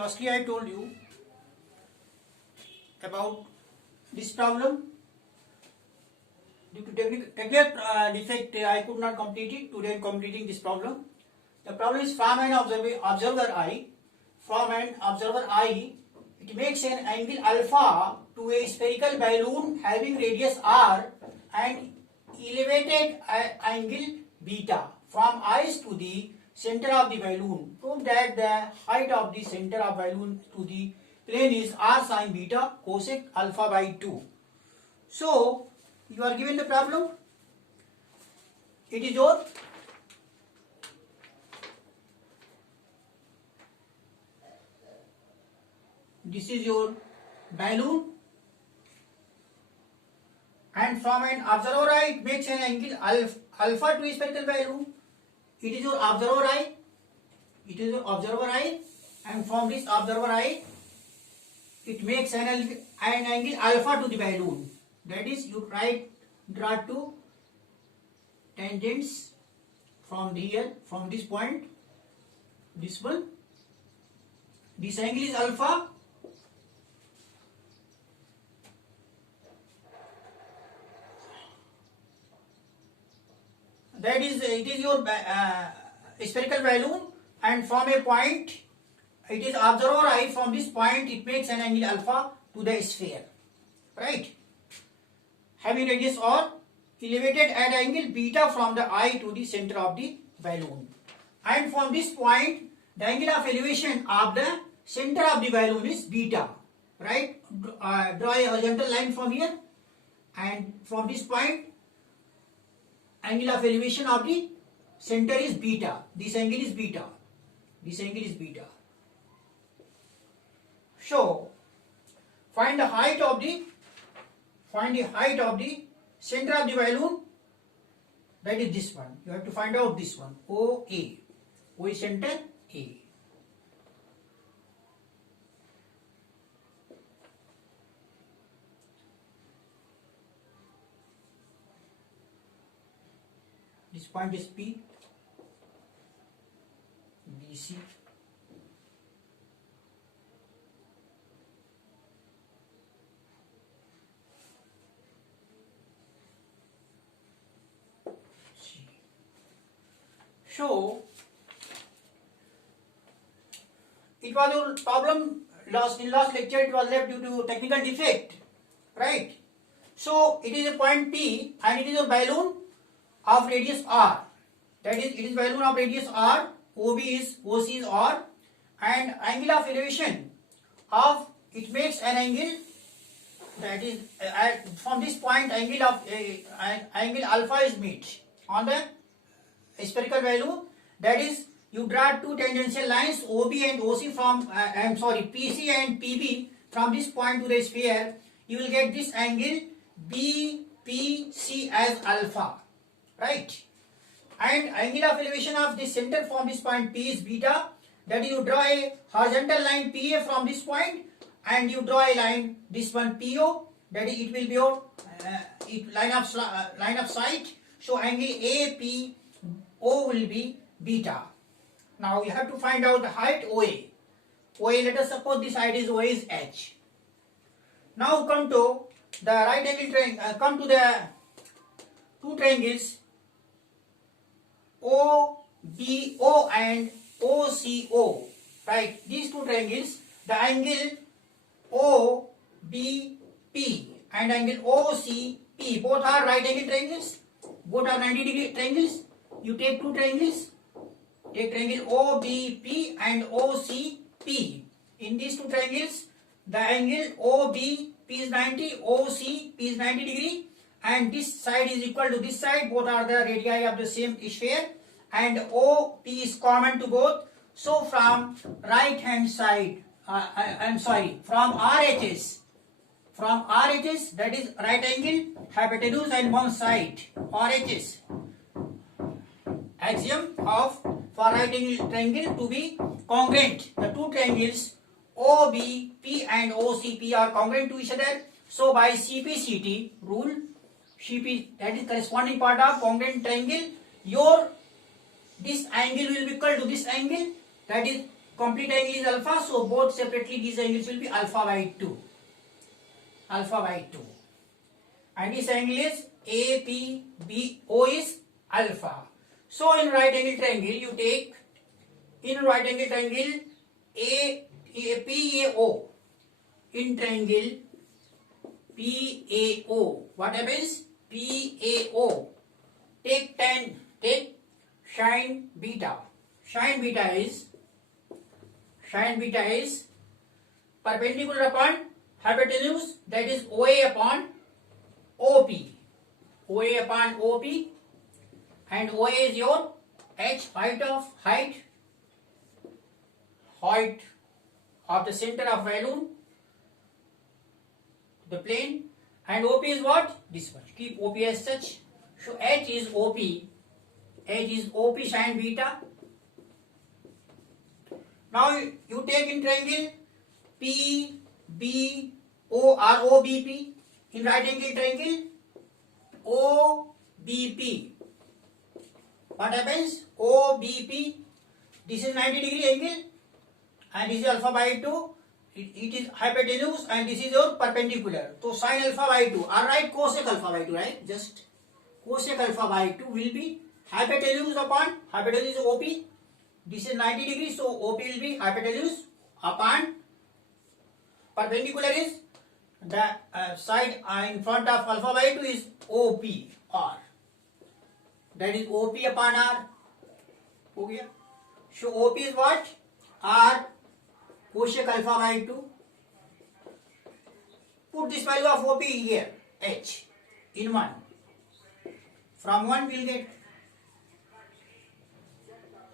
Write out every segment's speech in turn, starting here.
lastly I told you about this problem. Due to technical defect, I could not complete it. Today I am completing this problem. The problem is from an observer I. From an observer I, it makes an angle alpha to a spherical balloon having radius r and elevated angle beta from eyes to the center of the balloon. Prove that the height of the center of balloon to the plane is r sin beta cosec alpha by 2. So you are given the problem. It is your this is your balloon, and from an observer eye it makes an angle alpha to a spherical balloon. It is your observer eye. It is your observer eye, and from this observer eye it makes an angle alpha to the balloon. That is, you draw two tangents from here, from this point, this one. This angle is alpha. That is, it is your spherical balloon, and from a point, it is observer eye. From this point, it makes an angle alpha to the sphere, right? Having radius or elevated at angle beta from the eye to the center of the balloon, and from this point, the angle of elevation of the center of the balloon is beta, right? Draw a horizontal line from here, and from this point, angle of elevation of the center is beta. This angle is beta. This angle is beta. So find the height of the center of the balloon. That is this one. You have to find out this one. OA. O is center A. This point is P, BC, C. So it was your problem in last lecture. It was left due to technical defect, right? So it is a point P, and it is a balloon of radius r. That is, it is balloon of radius r. OB is OC is r, and angle of elevation of it makes an angle, that is from this point angle of angle alpha is meet on the spherical balloon. That is, you draw two tangential lines OB and OC from PC and PB from this point to the sphere. You will get this angle BPC as alpha, right? And angle of elevation of the center from this point P is beta. That you draw a horizontal line PA from this point, and you draw a line, this one PO. That is, it will be your line of sight. So angle APO will be beta. Now you have to find out the height OA. OA, let us suppose this height is OA is H. Now come to the right angle triangle. Come to the two triangles OBO and OCO, right? These two triangles, the angle OBP and angle OCP, both are right angle triangles, both are 90-degree triangles. You take two triangles, take triangle OBP and OCP. In these two triangles, the angle OBP is 90, OCP is 90 degree, and this side is equal to this side. Both are the radii of the same sphere, and OP is common to both. So from right hand side, from RHS, that is right angle hypotenuse and one side, RHS, axiom of for right angle triangle to be congruent. The two triangles OBP and OCP are congruent to each other. So by CPCT rule, CP, that is corresponding part of congruent triangle, your this angle will be equal to this angle, that is complete angle is alpha, so both separately these angles will be alpha by 2. Alpha by 2. And this angle is APBO is alpha. So in right angle triangle you take, in right angle triangle PAO, in triangle PAO, what happens? PAO, take tan, take sine beta. Sine beta is perpendicular upon hypotenuse, that is OA upon OP. OA upon OP, and OA is your h, height of the center of balloon, the plane, and OP is what? This much. Keep OP as such. So h is OP. H is OP sine beta. Now you take in triangle PBO or OBP. In right angle triangle OBP. What happens? OBP. This is 90-degree angle, and this is alpha by 2. It is hypotenuse, and this is your perpendicular. So sine alpha by 2. Alright, cosec alpha by 2, right? Just cosec alpha by 2 will be hypotenuse upon, hypotenuse is OP. This is 90 degrees, so OP will be hypotenuse upon perpendicular is the side in front of alpha by 2 is OP, R. That is OP upon R. हो गया. So OP is what? R cosec alpha by 2. Put this value of OP here, H, in 1. From 1 we will get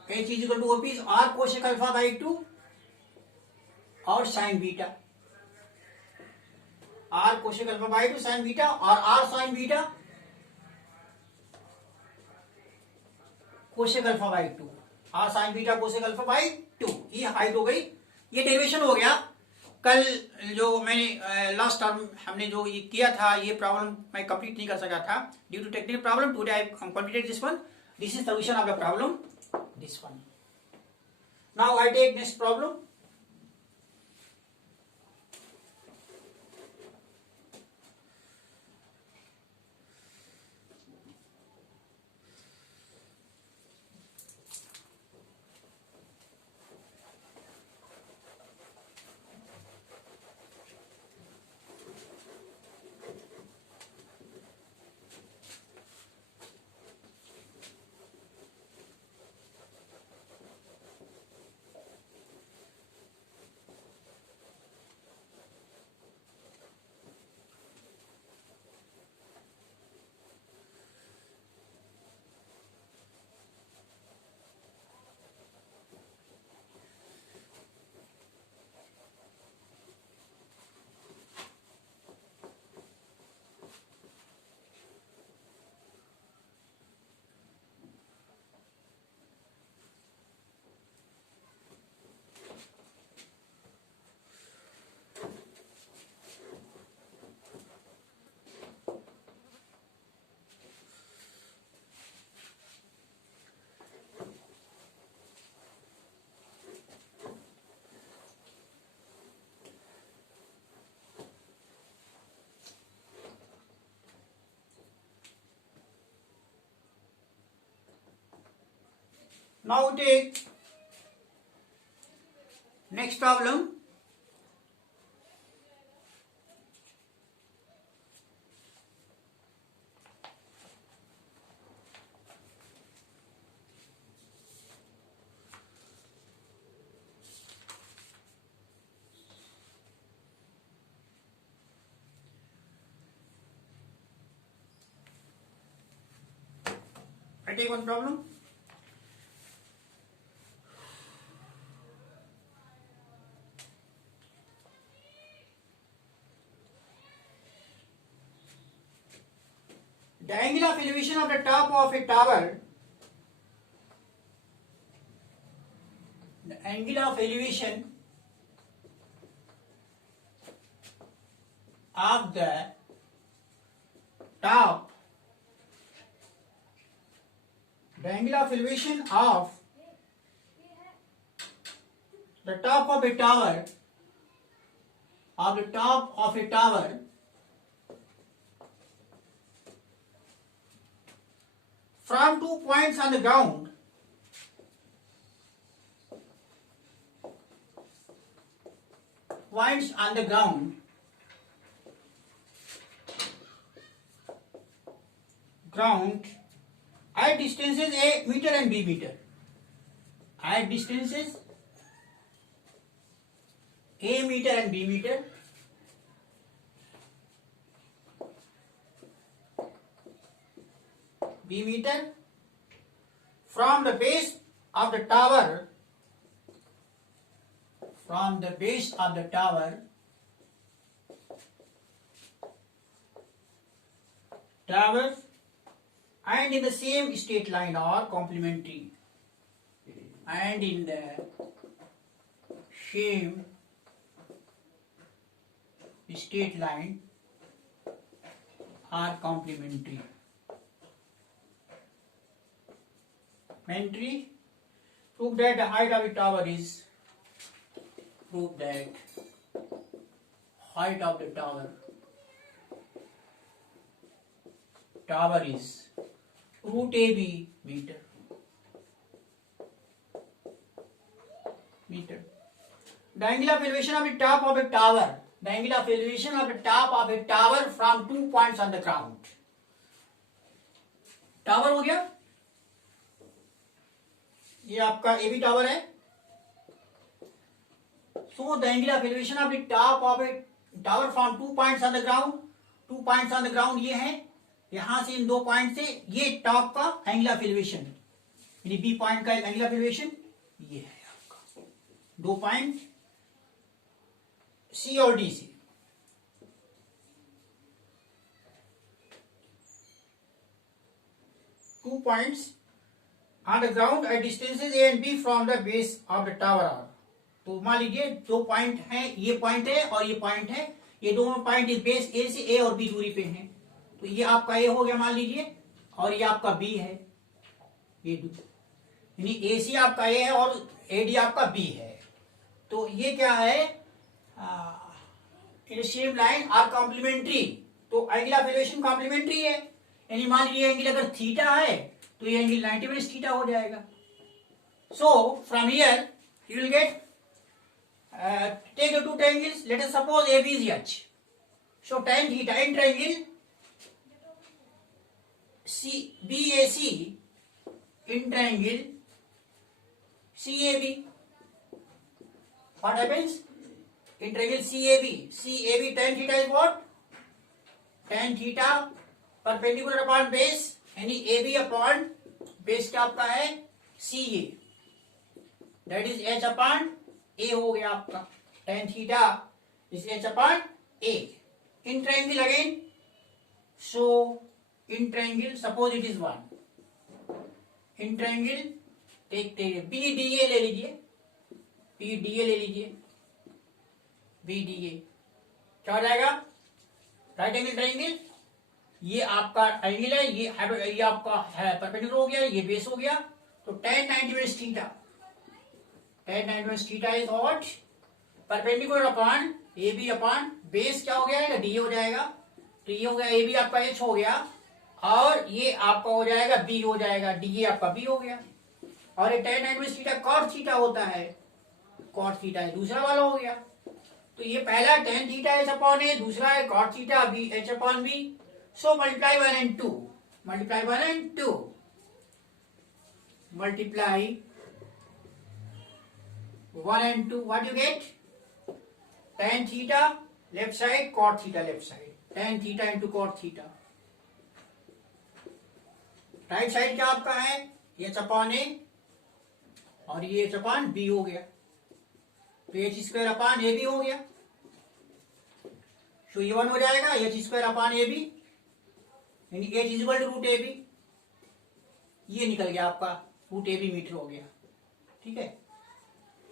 H is equal to OP is R cosec alpha by 2 or sin beta. R cosec alpha by 2 sin beta or R sin beta cosec alpha by 2. R sin beta cosec alpha by 2. ये height हो गई, ये derivation हो गया. कल जो मैंने last term हमने जो ये किया था, ये प्रॉब्लम मैं कंप्लीट नहीं कर सका था due to technical problem. Today I completed this one. This is solution of the problem, this one. Now I take next problem. Now take next problem. I take one problem. The angle of elevation of the top of a tower, the angle of elevation of the top, the angle of elevation of the top of a tower, from 2 points on the ground, ground at distances A meter and B meter. At distances A meter and B meter, from the base of the tower, and in the same straight line or complementary, and in the same straight line are complementary. Prove that the height of the tower is is root AB meter. The angle of elevation of the top of a tower, from 2 points on the ground. Tower हो गया, ये आपका AB tower है. So the angle of elevation of the top of a tower from 2 points on the ground. 2 points on the ground ये है, यहां से इन 2 point से ये टॉप का एंगल ऑफ एलिवेशन, यानी बी पॉइंट का एंगल ऑफ एलिवेशन ये है आपका. 2 पॉइंट सी और डी से. Two points on the ground at distances A and B from the base of the tower are. तो मान लीजिए 2 पॉइंट हैं, ये पॉइंट है और ये पॉइंट है, ये दोनों पॉइंट इस बेस ए से ए और बी दूरी पे हैं. तो ये आपका ए हो गया मान लीजिए, और ये आपका बी है, ये यानी ए सी आपका ए है और ए डी आपका बी है. तो ये क्या है, in same line are complementary. तो एंगल ऑफ एलिवेशन कॉम्प्लीमेंट्री है, यानी मान लीजिए एंगल अगर थीटा है तो ये एंगल 90 माइनस थीटा हो जाएगा. So from here you will get take the 2 triangles. Let us suppose AB is H. So tan theta in triangle BAC in triangle CAB. What happens in triangle CAB tan theta is what? Tan theta perpendicular upon base, यानी AB upon base क्या आपका है CA, that is H upon A हो गया आपका. tan theta is H upon A. In triangle again, so in triangle suppose it is 1. In triangle देखते हैं BDA ले लीजिए, BDA क्या हो जाएगा, राइट एंगल ट्राइंगल. ये आपका एंगल है, ये आपका है परपेंडिकुलर हो गया, ये बेस हो गया. तो tan 90 minus theta is what? Perpendicular upon AB upon base क्या हो गया है, DA हो जाएगा. तो ये हो गया AB आपका H हो गया, और ये आपका हो जाएगा B हो जाएगा, DA आपका B हो गया. और ये tan 90 minus theta cot theta होता है, cot थीटा है दूसरा वाला हो गया. तो ये पहला tan theta H upon A, दूसरा है cot theta B H upon B. So multiply 1 and 2. Multiply 1 and 2. Multiply 1 and 2. What you get? Tan theta left side, cot theta left side. Tan theta into cot theta. Right side क्या आपका है, H upon A और ये H upon B हो गया. तो H square upon AB हो गया. तो ये 1 हो जाएगा, H स्क्वायर अपॉन AB, यानी H is equal to root AB. ये निकल गया आपका रूट AB मीटर हो गया. ठीक है,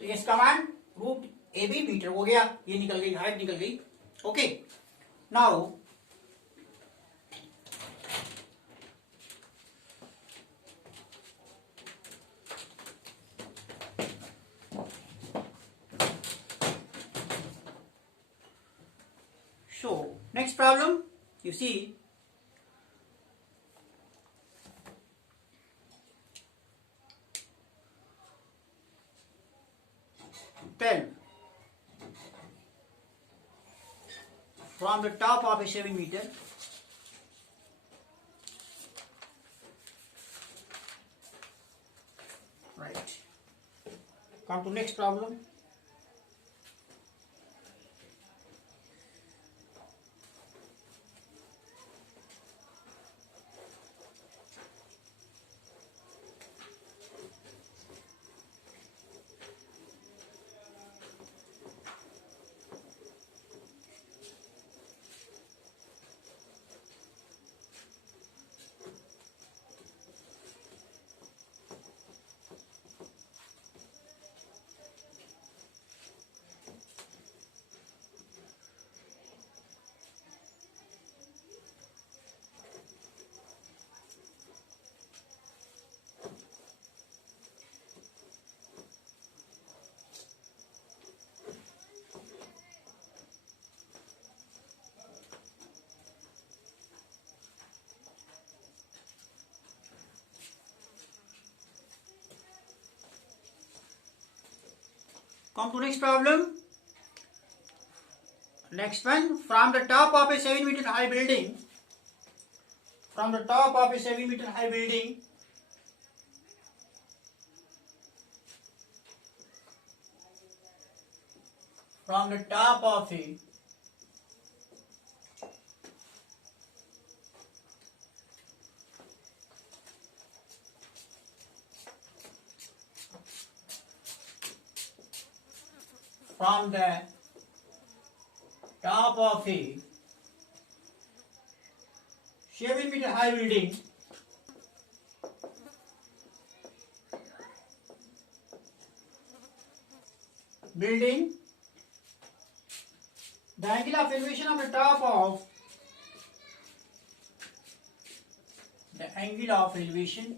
तो इसका मान रूट AB मीटर हो गया. ये निकल गई, हाइट निकल गई. Okay, now next problem. You see, from the top of a 7 meter, right. Come to next problem. Come to next problem. Next one, from the top of a 7 meter high building, from the top of a 7 meter high building, from the top of a from the top of a 7 meter high building, the angle of elevation of the top of the angle of elevation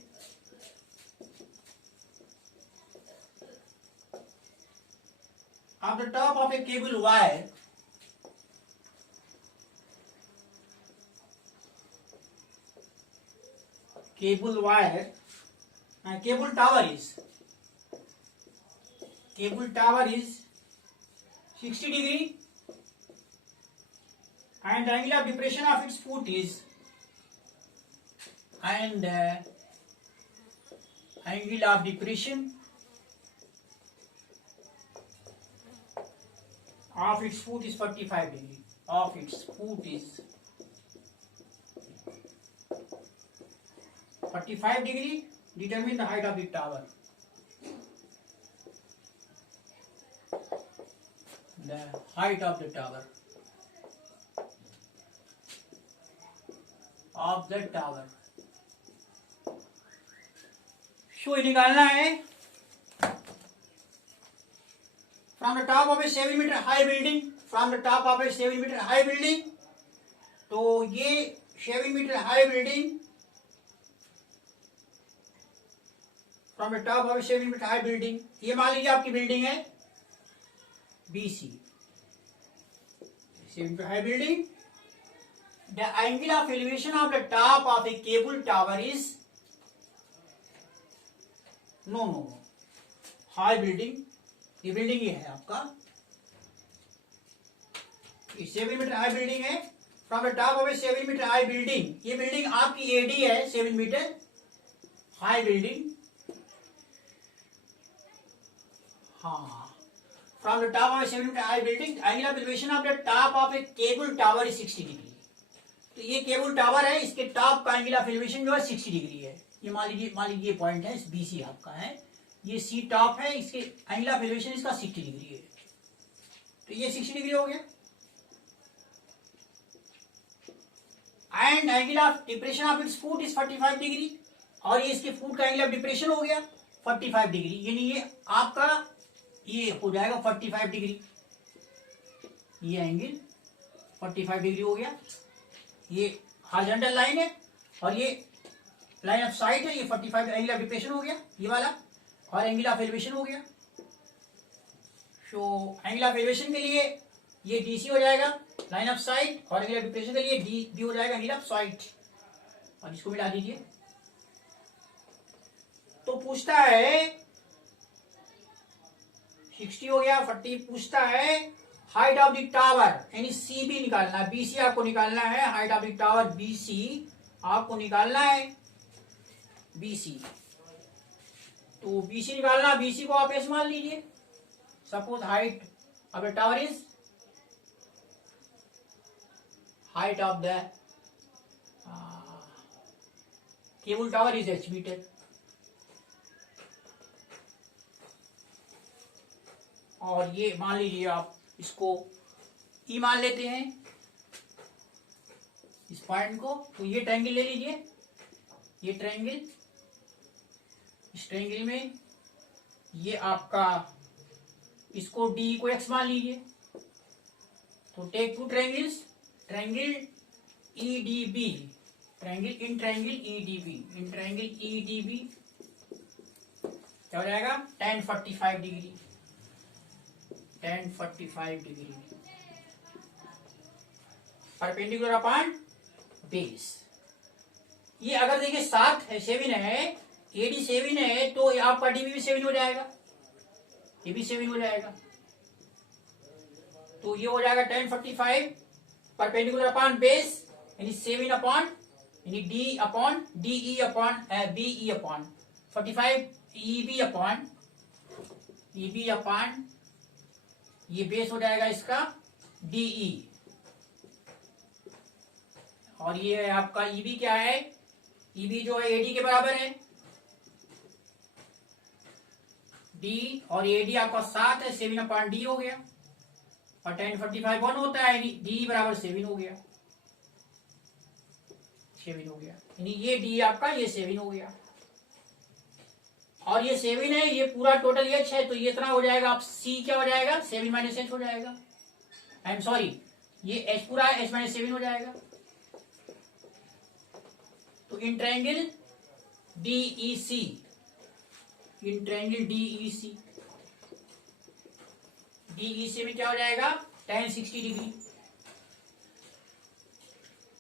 of the top of a cable wire cable tower is 60 degree and the angle of depression of its foot is angle of depression of its foot is 45 degree. Of its foot is 45 degree. Determine the height of the tower. The height of the tower. Of the tower. So निकालना है. From the top of a 7 meter high building, from the top of a 7 meter high building, तो ये 7 meter high building, from the top of a 7 meter high building, ये मान लीजिए आपकी building है BC, 7 meter high building. The angle of elevation of the top of a cable tower is no high building. ये building ही है आपका, ये 7 मीटर हाई बिल्डिंग है. From the top of a 7 metre high building, ये building आपकी AD है 7 metre high building. हाँ, from the top of a 7 metre high building, angle of elevation of the top of a cable tower is 60 degree. तो ये cable tower है, इसके top का angle of elevation जो है 60 डिग्री है. ये मान लीजिए ये पॉइंट है, BC आपका है, ये सी टॉप है, इसके एंगल ऑफ एलिवेशन इसका 60 डिग्री है. तो ये 60 डिग्री हो गया. And angle of depression of its foot is 45 degree, और ये इसके फुट का एंगल ऑफ डिप्रेशन हो गया 45 डिग्री. यानी ये आपका ये हो जाएगा 45 डिग्री. ये एंगल 45 डिग्री हो गया. ये हॉरिजॉन्टल लाइन है और ये लाइन ऑफ साइट है. ये 45 एंगल ऑफ डिप्रेशन हो गया ये वाला, और एंगल ऑफ एलिवेशन हो गया. सो एंगल ऑफ एलिवेशन के लिए ये DC हो जाएगा लाइन ऑफ साइट, और एंगल ऑफ डिप्रेशन के लिए डी हो जाएगा एंगल ऑफ साइट, और इसको मिला दीजिए। तो पूछता है 60 हो गया, 40 पूछता है हाइट ऑफ द टावर, यानी सीबी निकालना है, बीसी आपको निकालना है, height of the tower BC आपको निकालना है, बीसी। तो बीसी निकालना, बीसी को आप एस मान लीजिए। Suppose height of the tower is, height of the cable tower is H metre, और ये मान लीजिए आप इसको ई मान लेते हैं इस पॉइंट को। तो ये ट्रायंगल ले लीजिए, ये ट्रायंगल, इस ट्रायंगल में ये आपका, इसको डी को एक्स मान लीजिए। तो take two triangles, triangle E D B, triangle in triangle E D B, in triangle E D B क्या हो जाएगा, tan 45 degree, tan 45 degree perpendicular upon base. ये अगर देखिए 7 है, 7 है, एडी 7 है, तो आपका डीबी भी 7 हो जाएगा, ये भी 7 हो जाएगा। तो ये हो जाएगा tan 45 परपेंडिकुलर अपॉन बेस, यानी 7 अपॉन, यानी D upon DE upon BE upon 45 EB upon EB upon, ये बेस हो जाएगा इसका डीई, और ये आपका ईबी क्या है, ईबी जो है एडी के बराबर है, डी, और एडी आपका 7 है, 7 अपॉन डी हो गया, और tan 45 1 होता है, यानी डी बराबर 7 हो गया, 7 हो गया, यानी ये डी आपका ये 7 हो गया, और ये 7 है, ये पूरा टोटल एच है, तो ये इतना हो जाएगा, आप सी क्या हो जाएगा, 7 माइनस एच हो जाएगा, आई एम सॉरी, ये एच पूरा है, एच माइनस 7 हो जाएगा। तो in triangle DEC, in triangle DEC, DEC में क्या हो जाएगा, tan 60 डिग्री,